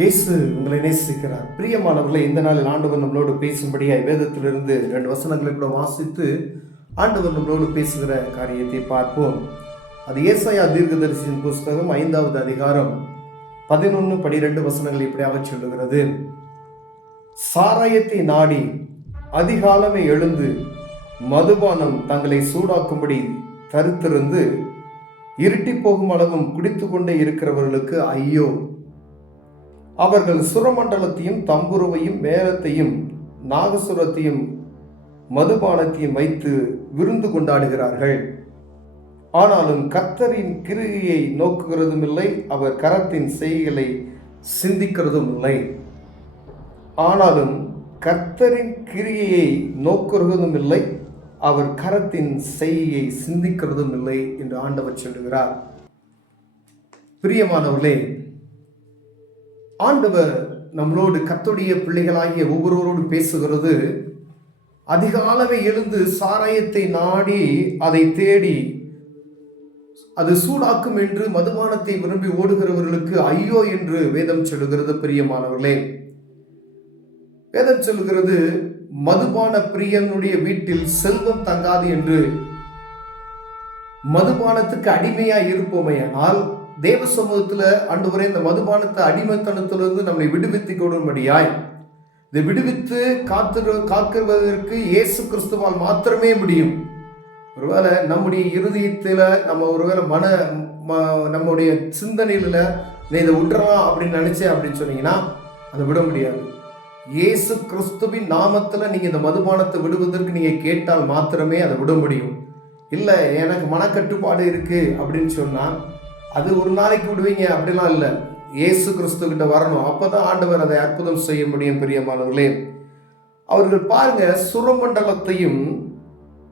இயேசு உங்களை நேசிக்கிறார். பிரியமானவர்களை, இந்த நாளில் ஆண்டவர் நம்மளோடு பேசும்படியாய் வேதத்திலிருந்து 2 வசனங்களை கூட வாசித்து ஆண்டவர் நம்மளோடு பேசுகிற காரியத்தை பார்ப்போம். அது ஏசாயா தீர்க்கதரிசியின் புஸ்தகம் 5வது அதிகாரம் 11, 12 வசனங்கள் இப்படியாக சொல்லுகிறது. சாராயத்தை நாடி அதிகாலமே எழுந்து மதுபானம் தங்களை சூடாக்கும்படி தரித்திருந்து இருட்டி போகும் அளவும் குடித்து கொண்டே இருக்கிறவர்களுக்கு ஐயோ! அவர்கள் சுரமண்டலத்தையும் தம்புருவையும் மேளத்தையும் நாகசுரத்தையும் மதுபானத்தையும் வைத்து விருந்து கொண்டாடுகிறார்கள். ஆனாலும் கர்த்தரின் கிரியையை நோக்குகிறதும் இல்லை, அவர் கரத்தின் செய்கைகளை சிந்திக்கிறதும் இல்லை. ஆனாலும் கர்த்தரின் கிரியையை நோக்குகிறதும் இல்லை, அவர் கரத்தின் செய்கையை சிந்திக்கிறதும் இல்லை என்று ஆண்டவர் சொல்லுகிறார். பிரியமானவர்களே, ஆண்டவர் நம்மளோடு கர்த்தருடைய பிள்ளைகளாகிய ஒவ்வொருவரோடு பேசுகிறது. அதிகாலமே எழுந்து சாராயத்தை நாடி அதை தேடி அது சூடாக்கும் என்று மதுபானத்தை விரும்பி ஓடுகிறவர்களுக்கு ஐயோ என்று வேதம் சொல்லுகிறது. பிரியமானவர்களே, வேதம் சொல்லுகிறது, மதுபான பிரியனுடைய வீட்டில் செல்வம் தங்காது என்று. மதுபானத்துக்கு அடிமையாய் இருப்போமையானால் தேவ சமூகத்தில் ஆண்டவரே இந்த மதுபானத்தை அடிமைத்தனத்திலிருந்து நம்மை விடுவித்து கொடும்படியாய் இதை விடுவித்து காக்கிறதற்கு இயேசு கிறிஸ்துவால் மாத்திரமே முடியும். ஒருவேளை நம்முடைய இருதயத்தில் நம்ம ஒருவேளை நம்முடைய சிந்தனையில் இதை விட்டுறலாம் அப்படின்னு நினைச்சேன் அப்படின்னு சொன்னீங்கன்னா அதை விட முடியாது. இயேசு கிறிஸ்துவின் நாமத்தில் நீங்கள் இந்த மதுபானத்தை விடுவதற்கு நீங்கள் கேட்டால் மாத்திரமே அதை விட முடியும். இல்லை எனக்கு மனக்கட்டுப்பாடு இருக்கு அப்படின்னு சொன்னால் அது ஒரு நாளைக்கு விடுவீங்க அப்படிலாம் இல்லை. இயேசு கிறிஸ்து கிட்ட வரணும், அப்பதான் ஆண்டவர் அதை அற்புதம் செய்ய முடியும். பிரியமானவர்களே, அவர்கள் பாருங்க, சுரமண்டலத்தையும்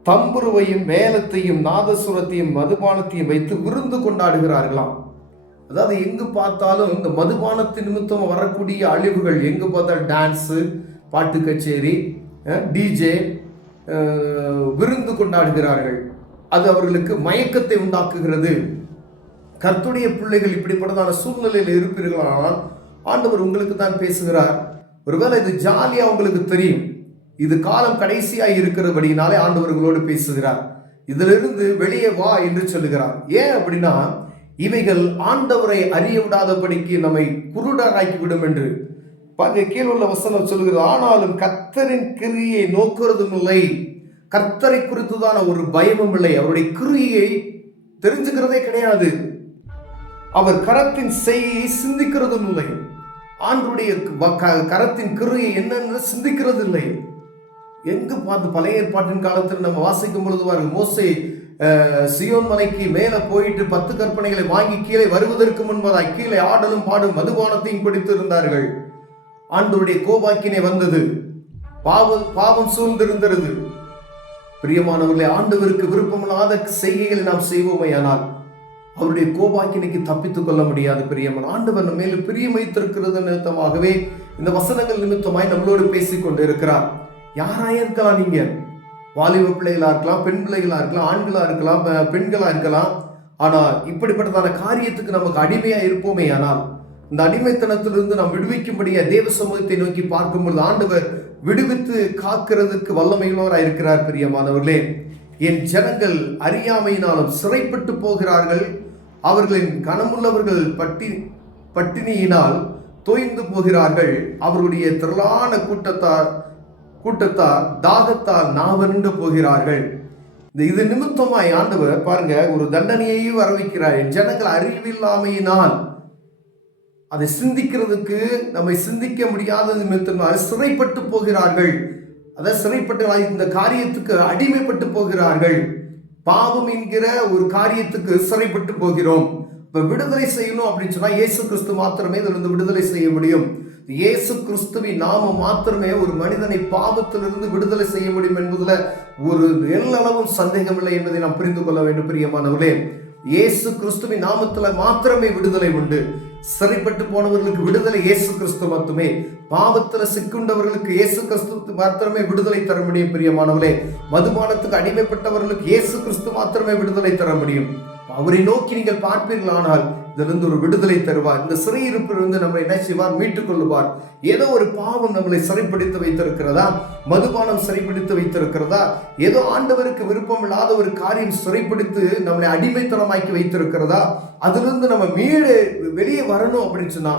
தம்புருவையும் மேளத்தையும் நாதசுரத்தையும் மதுபானத்தையும் வைத்து விருந்து கொண்டாடுகிறார்களாம். அதாவது எங்கு பார்த்தாலும் இந்த மதுபானத்தின் நிமித்தம் வரக்கூடிய அழிவுகள், எங்கு பார்த்தாலும் டான்ஸு, பாட்டு கச்சேரி, டிஜே, விருந்து கொண்டாடுகிறார்கள். அது அவர்களுக்கு மயக்கத்தை உண்டாக்குகிறது. கர்த்தருடைய பிள்ளைகள் இப்படிப்பட்டதான சூழ்நிலையில் இருப்பீர்களானால் ஆண்டவர் உங்களுக்கு தான் பேசுகிறார். ஒருவேளை இது ஜாலியா உங்களுக்கு தெரியும், இது காலம் கடைசியாக இருக்கிறபடினாலே ஆண்டவர் உங்களோடு பேசுகிறார். இதிலிருந்து வெளியே வா என்று சொல்லுகிறார். ஏன் அப்படின்னா, இவைகள் ஆண்டவரை அறிய விடாதபடிக்கு நம்மை குருடராக்கி விடும் என்று கீழே உள்ள வசனம் சொல்லுகிறது. ஆனாலும் கர்த்தரின் கிரியை நோக்குறதும் இல்லை, கர்த்தரை குறித்துதான ஒரு பயமும் இல்லை, அவருடைய கிரியை தெரிஞ்சுக்கிறதே கிடையாது, அவர் கரத்தின் செய்கையை சிந்திக்கிறதும் இல்லை, ஆண்டுடைய கரத்தின் கிரியை என்னென்று சிந்திக்கிறது இல்லை. எங்கு பார்த்து பழைய ஏற்பாட்டின் காலத்தில் நம்ம வாசிக்கும் பொழுது மோசே சியோன் மலைக்கு மேலே போயிட்டு 10 கற்பனைகளை வாங்கி கீழே வருவதற்கு முன்பதாய் கீழே ஆடலும் பாடும் மதுபானத்தையும் குடித்து இருந்தார்கள். ஆண்டவருடைய கோபாக்கினை வந்தது, பாவம் சூழ்ந்திருந்தது. பிரியமானவர்களே, ஆண்டவருக்கு விருப்பமில்லாத செய்கைகளை நாம் செய்வோமையானால் அவருடைய கோபாக்கினைக்கு தப்பித்துக் கொள்ள முடியாது. பிரியமான ஆண்டவர் நம்ம மேலும் பிரியம் வைத்திருக்கிறது நிமித்தமாகவே இந்த வசனங்கள் நிமித்தமாய் நம்மளோடு பேசிக் கொண்டு இருக்கிறார். யாராக இருக்கலாம், நீங்க வாலிப பிள்ளைகளா இருக்கலாம், பெண் பிள்ளைகளா இருக்கலாம், ஆண்களா இருக்கலாம், பெண்களா இருக்கலாம். ஆனா இப்படிப்பட்டதான காரியத்துக்கு நமக்கு அடிமையா இருப்போமே ஆனால் இந்த அடிமைத்தனத்திலிருந்து நாம் விடுவிக்கும்படியா தேவ சமூகத்தை நோக்கி பார்க்கும் பொழுது ஆண்டவர் விடுவித்து காக்கிறதுக்கு வல்லமையுள்ளவராக இருக்கிறார். பிரியமானவர்களே, என் ஜனங்கள் அறியாமையினாலும் சிறைப்பட்டு போகிறார்கள், அவர்களின் கனமுள்ளவர்கள் பட்டினியினால் தோய்ந்து போகிறார்கள், அவருடைய திரளான கூட்டத்தார் தாகத்தால் நாவறிந்து போகிறார்கள். இது நிமித்தமாய் ஆண்டவர் பாருங்க ஒரு தண்டனையை வரவைக்கிறார். என் ஜனங்கள் அறிவில்லாமையினால் அதை சிந்திக்கிறதுக்கு நம்மை சிந்திக்க முடியாத நிமித்தமாக சிறைப்பட்டு போகிறார்கள். அதாவது சிறைப்பட்டு இந்த காரியத்துக்கு அடிமைப்பட்டு போகிறார்கள். பாவம் என்கிற ஒரு காரியத்துக்கு சிறைப்பட்டு போகிறோம். இப்ப விடுதலை செய்யணும் அப்படின்னு சொன்னா இயேசு கிறிஸ்து மாத்திரமே இதிலிருந்து விடுதலை செய்ய முடியும். இயேசு கிறிஸ்துவின் நாமம் மாத்திரமே ஒரு மனிதனை பாவத்திலிருந்து விடுதலை செய்ய முடியும் என்பதுல ஒரு எல்லளவும் சந்தேகம் இல்லை என்பதை நாம் புரிந்து கொள்ள வேண்டும். பிரியமானவர்களே, இயேசு கிறிஸ்துவின் நாமத்துல மாத்திரமே விடுதலை உண்டு. சிறைப்பட்டு போனவர்களுக்கு விடுதலை இயேசு கிறிஸ்து மட்டுமே. பாவத்தில் சிக்குண்டவர்களுக்கு இயேசு கிறிஸ்து மாத்திரமே விடுதலை தர முடியும். பிரியமானவர்களே, மதுபானத்துக்கு அடிமைப்பட்டவர்களுக்கு இயேசு கிறிஸ்து மாத்திரமே விடுதலை தர முடியும். அவரை நோக்கி நீங்கள் பார்ப்பீர்களானால் இதிலிருந்து ஒரு விடுதலை தருவார். இந்த சிறையிருப்பிலிருந்து நம்மை என்ன செய்வார்? மீட்டுக் கொள்ளுவார். ஏதோ ஒரு பாவம் நம்மளை சிறைப்பிடித்து வைத்திருக்கிறதா? மதுபானம் சிறைப்பிடித்து வைத்திருக்கிறதா? ஏதோ ஆண்டவருக்கு விருப்பம் இல்லாத ஒரு காரியம் சிறைப்பிடித்து நம்மளை அடிமைத்தனமாக்கி வைத்திருக்கிறதா? அதிலிருந்து நம்ம வெளியே வரணும் அப்படின்னு சொன்னா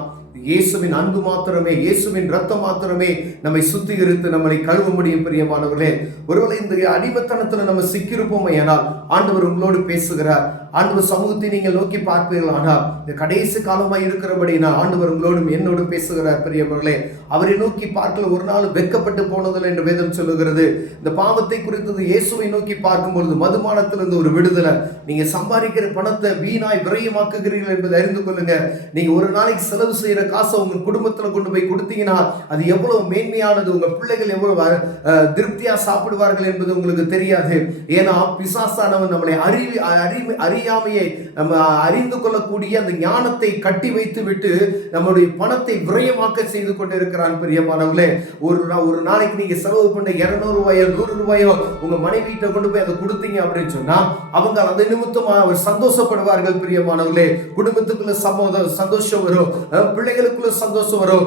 இயேசுவின் அன்பு மாத்திரமே, இயேசுவின் ரத்தம் மாத்திரமே நம்மை சுத்திகரித்து நம்மளை கழுவ முடியும். பிரியமானவர்களே, ஒருவேளை இந்த அடிமைத்தனத்துல நம்ம சிக்கியிருப்போம் ஏனால் ஆண்டவர் உங்களோடு பேசுகிறார். ஆண்டவர் சமூகத்தை நீங்கள் நோக்கி பார்ப்பீர்கள். ஆனால் இந்த கடைசி காலமாய் இருக்கிறபடினா ஆண்டவர் உங்களோடும் என்னோடும் பேசுகிறார். பிரியவர்களே, அவரை நோக்கி பார்க்கல ஒரு நாள் வெட்கப்பட்டு போனதில்லை என்று வேதம் சொல்லுகிறது. இந்த பாவத்தை குறித்தது இயேசுவை நோக்கி பார்க்கும் பொழுது மதுபானத்திலிருந்து ஒரு விடுதலை. நீங்க சம்பாதிக்கிற பணத்தை வீணாய் விரயமாக்குகிறீர்கள் என்பதை அறிந்து கொள்ளுங்க. நீங்க ஒரு நாளைக்கு செலவு செய்யற காசை உங்க குடும்பத்துல கொண்டு போய் கொடுத்தீங்கன்னா அது எவ்வளவு மேன்மையானது, உங்க பிள்ளைகள் எவ்வளவு திருப்தியா சாப்பிடுவார்கள் என்பது உங்களுக்கு தெரியாது. ஏன்னா பிசாசானவன் நம்மளை அறியாமையை நம்ம அறிந்து கொள்ளக்கூடிய அந்த ஞானத்தை கட்டி வைத்து விட்டு நம்முடைய பணத்தை விரயமாக்க செய்து கொண்டிருக்கிறான். பிரியமானவர்களே, ஒரு நாளைக்கு நீங்க செலவு பண்ண 200 ரூபாயோ 100 ரூபாயோ உங்க மனைவிட்ட கொண்டு போய் அதை கொடுத்தீங்க அப்படின்னு சொன்னா அவங்க அந்த நிமித்தமா அவர் சந்தோஷப்படுவார்கள். பிரியமானவர்களே, குடும்பத்துக்குள்ள சந்தோஷம் வரும், பிள்ளைகளுக்குள்ள சந்தோஷம் வரும்,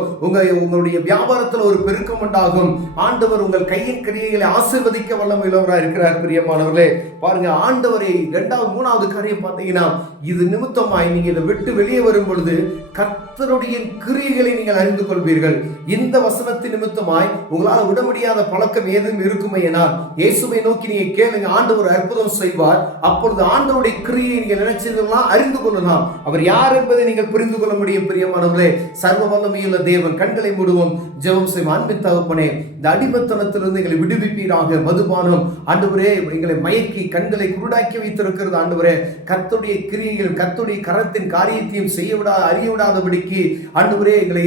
உங்களுடைய வியாபாரத்துல ஒரு பெருக்கம் உண்டாகும். ஆண்டவர் உங்கள் கையின் கிரியைகளை ஆசீர்வதிக்க வல்லமையுள்ளவராக இருக்கிறார். பிரியமானவர்களே, பாருங்க, ஆண்டவரை 2வது 3வது காரியம் பார்த்தீங்கன்னா இது நிமித்தமாய் நீங்க இதை விட்டு வெளியே வரும் பொழுது கர்த்தருடைய கிரியைகளை நீங்கள் அறிந்து கொள்வீர்கள். இந்த வசனத்தின் நிமித்தமாய் உங்களால் விட முடியாத பழக்கம் ஏதும் இருக்குமே எனால் இயேசுவை நோக்கி நீங்க கேளுங்க, ஆண்டவர் அற்புதம் செய்வார். அப்பொழுது ஆண்டவருடைய கிரியை நீங்கள் நினைச்சதெல்லாம் அறிந்து கொள்ளலாம். அவர் யார் என்பதை நீங்கள் புரிந்து கொள்ள முடியும். பிரியமானவர்களே, சர்வ வல்லமையுள்ள தேவன், கண்களை மூடுவோம், ஜெபம் செய்வோம். அன்பின் தகப்பனே, இந்த அடிமைத்தனத்திலிருந்து எங்களை விடுவிப்பீராக. மதுபானம் ஆண்டவரே எங்களை மயக்கி கண்களை குருடாக்கி வைத்திருக்கிறது. ஆண்டவரே, கர்த்தருடைய கிரியைகள், கர்த்தருடைய கரத்தின் காரியத்தையும் அறிய விடாதபடிக்கு ஆண்டவரே எங்களை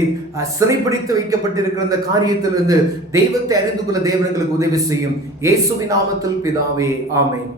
சிறைப்பிடித்து வைக்கப்பட்டிருக்கிற இந்த காரியத்திலிருந்து தெய்வத்தை அறிந்து கொள்ள தேவன் எங்களுக்கு உதவி செய்யும். இயேசுவின் நாமத்தில் பிதாவே, ஆமென்.